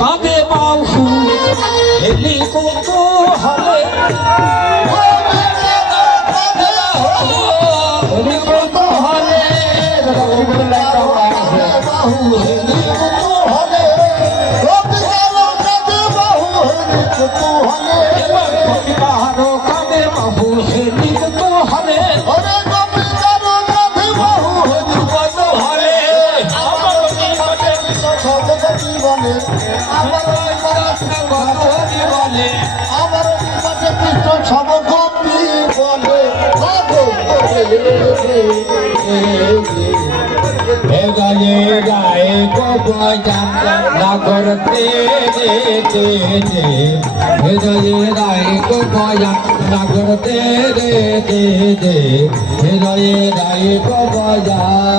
কাঁদে বাহু হেলি কত হলে কত হলে কাঁদে বাহু হেলি কত হলে গায়ে গো বজান না করতে হৃদয়ে গায়ে গো বজান না করতে হৃদয়ে গায়ে গো বজান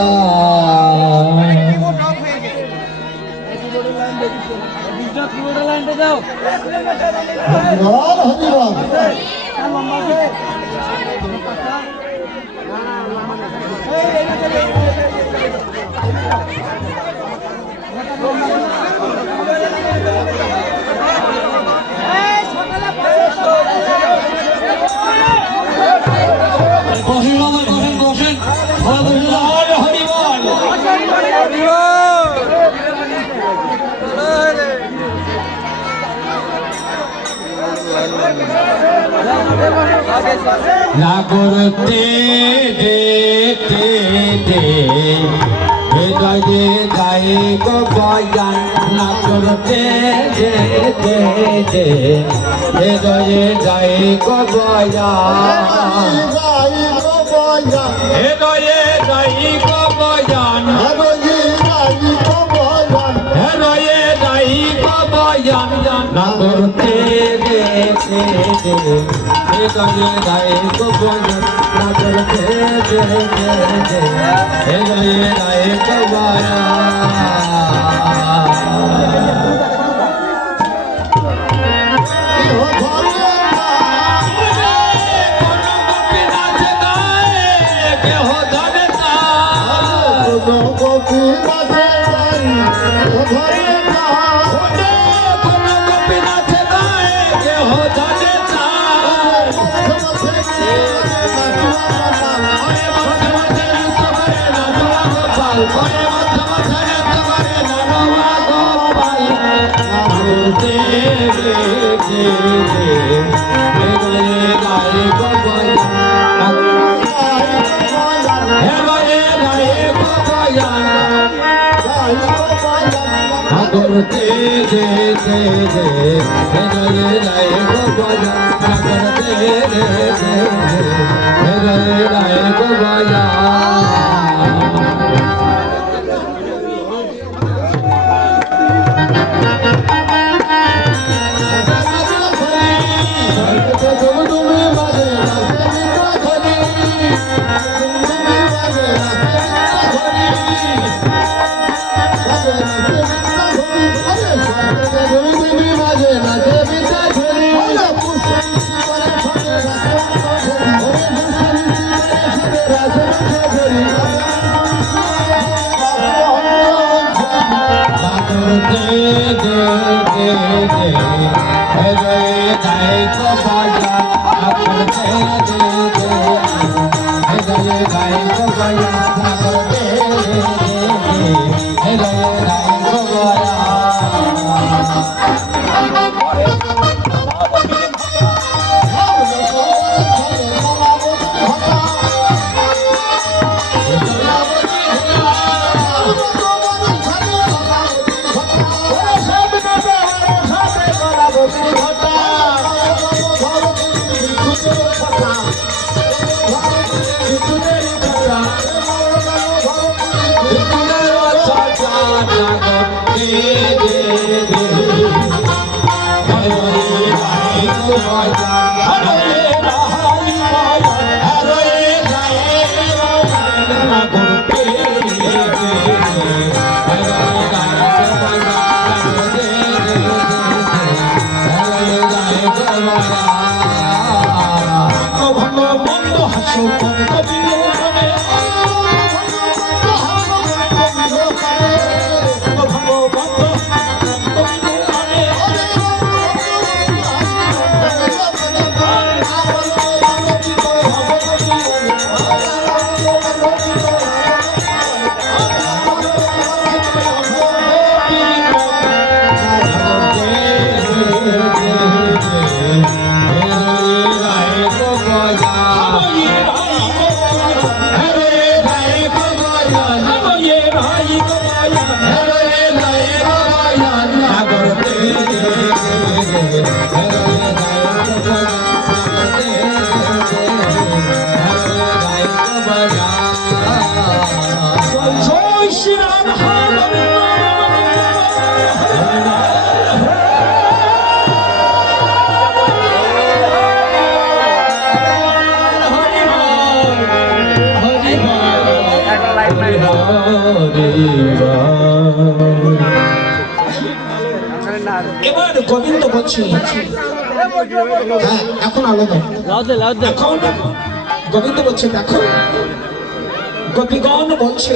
না করতে হৃদয়ে গায়ে গো বজান না করতে হৃদয়ে গায়ে গো বজান হৃদয়ে গায়ে গো বজান হৃদয়ে গায়ে গো বজান না করতে হৃদয়ে গায়ে গো বজান না করতে হৃদয়ে গায়ে গো করতে হৃদয়ে গায়ে গো বজান না করতে হৃদয়ে গায়ে গো এবার গোবিন্দ বলছে, হ্যাঁ এখন আলাদা। এখন গোবিন্দ বলছে, দেখো গোপীগণ বলছে,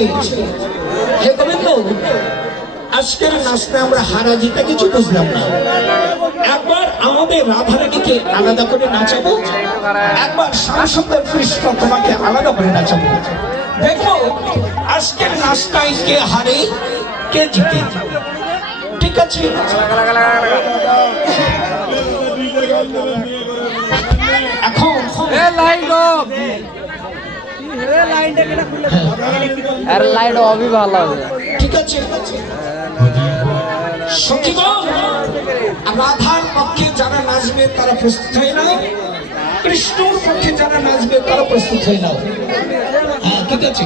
হে গোবিন্দ, আজকের নাচতে আমরা হারা জিতে কিছু বুঝলাম না। একবার আমাদের রাধারানীকে আলাদা করে নাচাবো, একবার শ্যামসুন্দর কৃষ্ণ তোমাকে আলাদা করে নাচাবো। দেখো আজকের নাচটাই কে হারে কে জিতে। ঠিক আছে, এখন ঠিক আছে সখীগণ, রাধার পক্ষে যারা নাচবে তারা প্রস্তুত হয় না, কৃষ্ণর পক্ষে যারা নাচবে তারা প্রস্তুত হয় না। হ্যাঁ ঠিক আছে,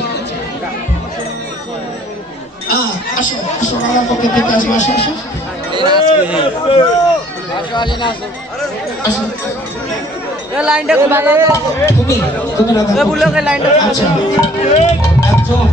আসো আসো, আমার পক্ষে থেকে আসো, আসো আসো তুমি তুমি রাধা, আচ্ছা একজন